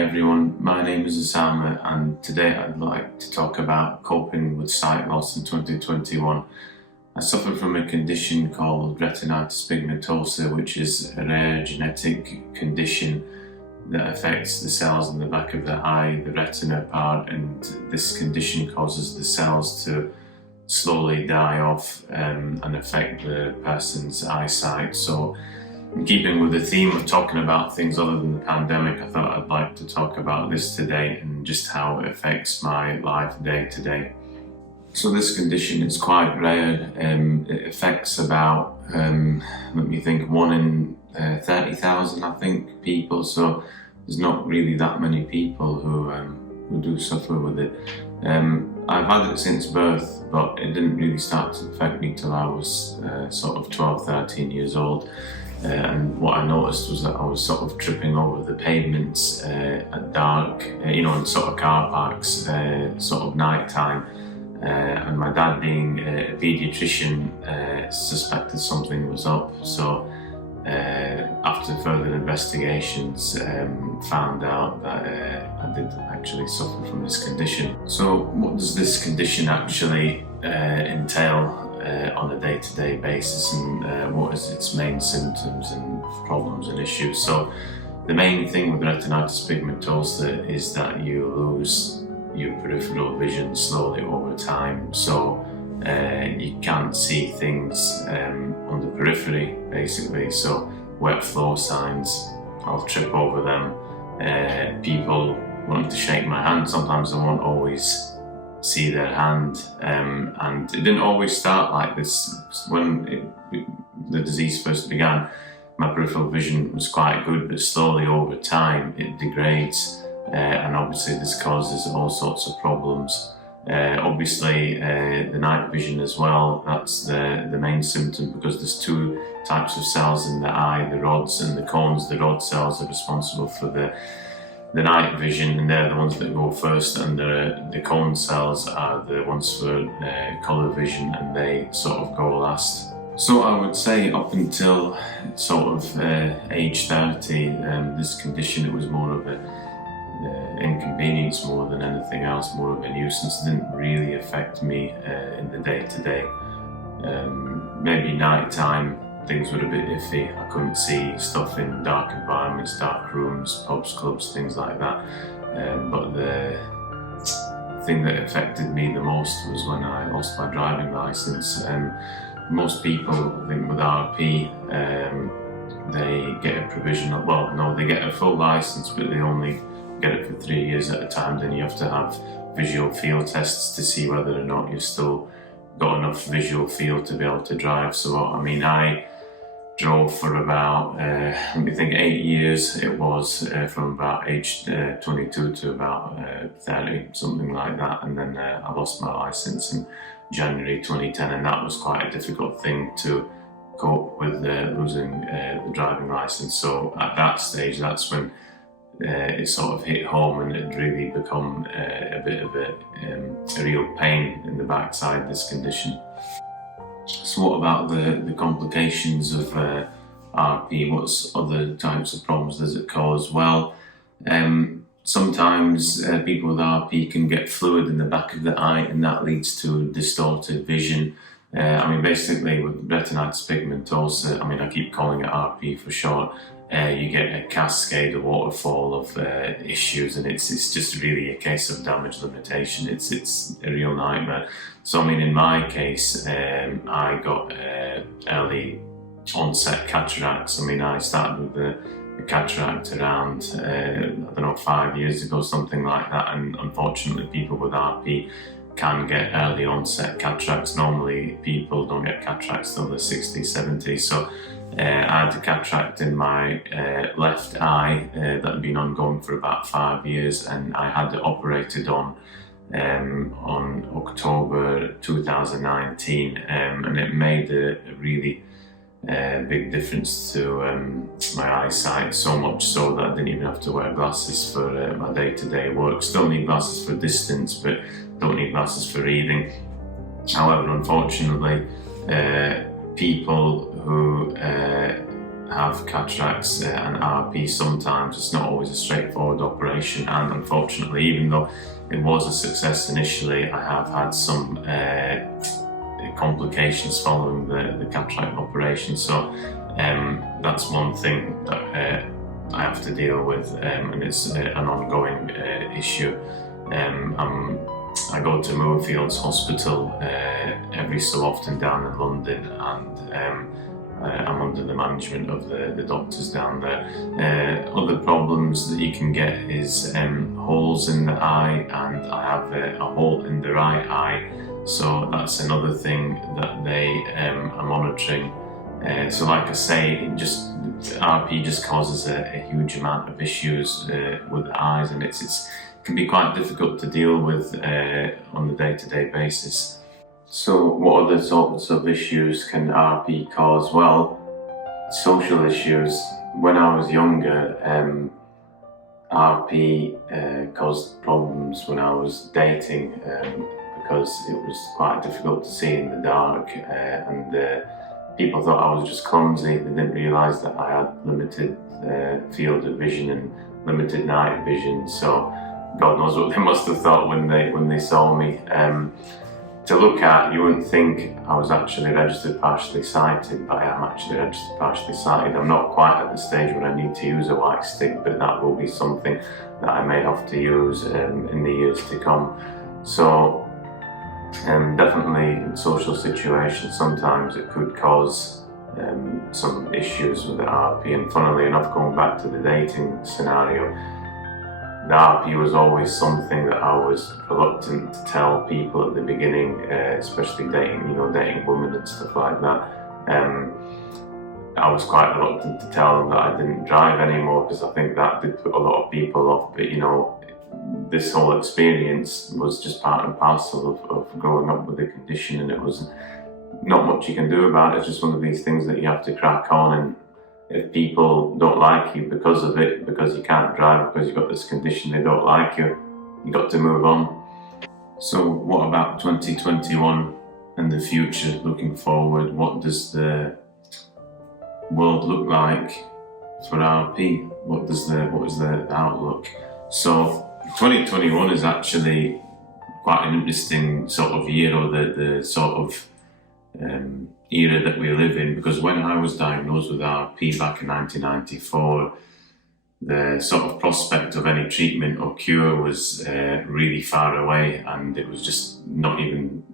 Hi everyone, my name is Osama and today I'd like to talk about coping with sight loss in 2021. I suffer from a condition called retinitis pigmentosa, which is a rare genetic condition that affects the cells in the back of the eye, the retina part, and this condition causes the cells to slowly die off and affect the person's eyesight. So in keeping with the theme of talking about things other than the pandemic, I thought I'd like to talk about this today and just how it affects my life day to day. So this condition is quite rare. It affects about, let me think, 1 in 30,000, I think, people. So there's not really that many people who do suffer with it. I've had it since birth, but it didn't really start to affect me till I was sort of 12, 13 years old. And what I noticed was that I was sort of tripping over the pavements at dark, in sort of car parks, sort of night time. And my dad, being a paediatrician, suspected something was up. So after further investigations, found out that I did actually suffer from this condition. So what does this condition actually entail on a day-to-day basis, and what is its main symptoms and problems and issues? So the main thing with retinitis pigmentosa is that you lose your peripheral vision slowly over time. So you can't see things on the periphery, basically. So wet floor signs, I'll trip over them. People wanting to shake my hand, sometimes I won't always see their hand, and it didn't always start like this. When the disease first began, my peripheral vision was quite good, but slowly over time it degrades, and obviously this causes all sorts of problems. Obviously the night vision as well, that's the main symptom, because there's 2 types of cells in the eye, the rods and the cones. The rod cells are responsible for the night vision, and they're the ones that go first, and the cone cells are the ones for colour vision, and they sort of go last. So I would say up until sort of age 30, this condition, it was more of a inconvenience more than anything else, more of a nuisance. It didn't really affect me in the day-to-day. Maybe night time things were a bit iffy. I couldn't see stuff in dark environments, dark rooms, pubs, clubs, things like that. But the thing that affected me the most was when I lost my driving licence. Most people, I think, with RP, they get a provisional, well, no, they get a full licence, but they only get it for 3 years at a time. Then you have to have visual field tests to see whether or not you've still got enough visual field to be able to drive. So, I mean, I drove for about, let me think, 8 years. It was from about age 22 to about 30, something like that. And then I lost my licence in January 2010, and that was quite a difficult thing to cope with, losing the driving licence. So at that stage, that's when it sort of hit home, and it really become a bit of a real pain in the backside, this condition. So what about the complications of RP? What's other types of problems does it cause? Well, sometimes people with RP can get fluid in the back of the eye, and that leads to distorted vision. I mean, basically with retinitis pigmentosa, I mean, I keep calling it RP for short, you get a cascade, a waterfall of issues, and it's just really a case of damage limitation. It's a real nightmare. So I mean, in my case, I got early onset cataracts. I mean, I started with the cataract around, I don't know, 5 years ago, something like that, and unfortunately people with RP can get early onset cataracts. Normally people don't get cataracts till they're 60, 70. So I had a cataract in my left eye that had been ongoing for about 5 years, and I had it operated on October 2019, and it made a really big difference to my eyesight, so much so that I didn't even have to wear glasses for my day-to-day work. Still need glasses for distance, but don't need glasses for reading. However, unfortunately, people who have cataracts and RP sometimes. It's not always a straightforward operation, and unfortunately, even though it was a success initially, I have had some complications following the cataract operation. So that's one thing that I have to deal with, and it's an ongoing issue. I go to Moorfields Hospital every so often down in London, and I'm under the management of the doctors down there. Other problems that you can get is holes in the eye, and I have a hole in the right eye, so that's another thing that they are monitoring. So like I say, RP just causes a huge amount of issues with the eyes, and it can be quite difficult to deal with on a day-to-day basis. So what other sorts of issues can RP cause? Well, social issues. When I was younger, RP caused problems when I was dating because it was quite difficult to see in the dark, and people thought I was just clumsy. They didn't realise that I had limited field of vision and limited night vision. So God knows what they must have thought when they saw me. To look at, you wouldn't think I was actually registered partially sighted, but I am actually registered partially sighted. I'm not quite at the stage where I need to use a white stick, but that will be something that I may have to use in the years to come. So definitely in social situations, sometimes it could cause some issues with the RP. And funnily enough, going back to the dating scenario, the RP was always something that I was reluctant to tell people at the beginning, especially dating women and stuff like that. I was quite reluctant to tell them that I didn't drive anymore, because I think that did put a lot of people off. But this whole experience was just part and parcel of growing up with the condition, and it was not much you can do about it. It's just one of these things that you have to crack on. And if people don't like you because of it, because you can't drive, because you've got this condition, they don't like you, you've got to move on. So what about 2021 and the future, looking forward? What does the world look like for RP? What is the outlook? So 2021 is actually quite an interesting sort of year, or the sort of era that we live in, because when I was diagnosed with RP back in 1994, the sort of prospect of any treatment or cure was really far away, and it was just not even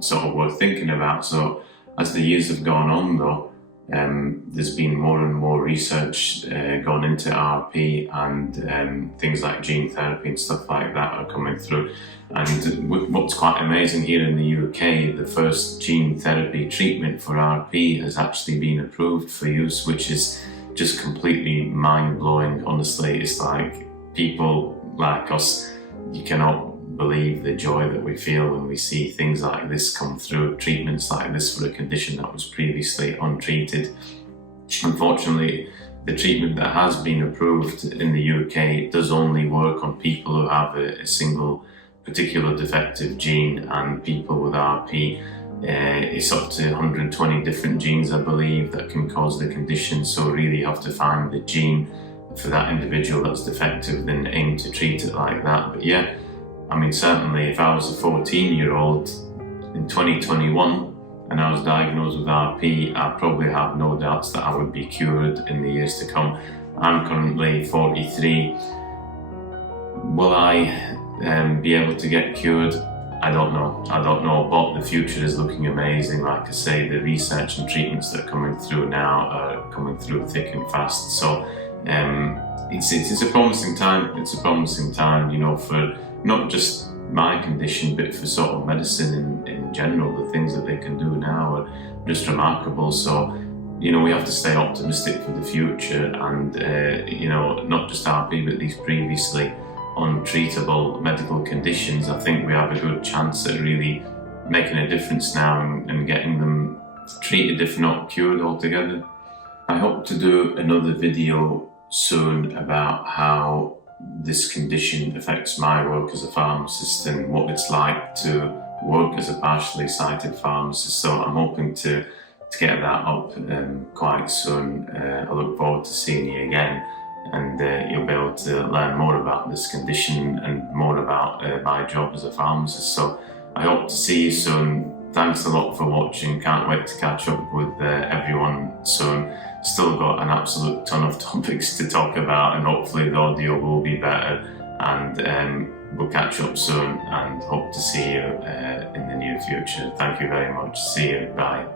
sort of worth thinking about. So as the years have gone on though, there's been more and more research gone into RP, and things like gene therapy and stuff like that are coming through. And what's quite amazing, here in the UK, the first gene therapy treatment for RP has actually been approved for use, which is just completely mind-blowing. Honestly, it's like, people like us, you cannot believe the joy that we feel when we see things like this come through, treatments like this for a condition that was previously untreated. Unfortunately, the treatment that has been approved in the UK does only work on people who have a single particular defective gene, and people with RP, it's up to 120 different genes, I believe, that can cause the condition. So really you have to find the gene for that individual that's defective, then aim to treat it like that. But yeah, I mean, certainly if I was a 14-year-old in 2021 and I was diagnosed with RP, I probably have no doubts that I would be cured in the years to come. I'm currently 43. Will I be able to get cured? I don't know, but the future is looking amazing. Like I say, the research and treatments that are coming through now are coming through thick and fast. So it's a promising time. It's a promising time, for not just my condition, but for sort of medicine in general. The things that they can do now are just remarkable. So we have to stay optimistic for the future, and not just RP, but these previously untreatable medical conditions. I think we have a good chance at really making a difference now and getting them treated, if not cured altogether. I hope to do another video soon about how this condition affects my work as a pharmacist and what it's like to work as a partially sighted pharmacist. So I'm hoping to to get that up quite soon. I look forward to seeing you again, and you'll be able to learn more about this condition and more about my job as a pharmacist. So I hope to see you soon. Thanks a lot for watching. Can't wait to catch up with everyone soon. Still got an absolute ton of topics to talk about, and hopefully the audio will be better, and we'll catch up soon and hope to see you in the near future. Thank you very much. See you. Bye.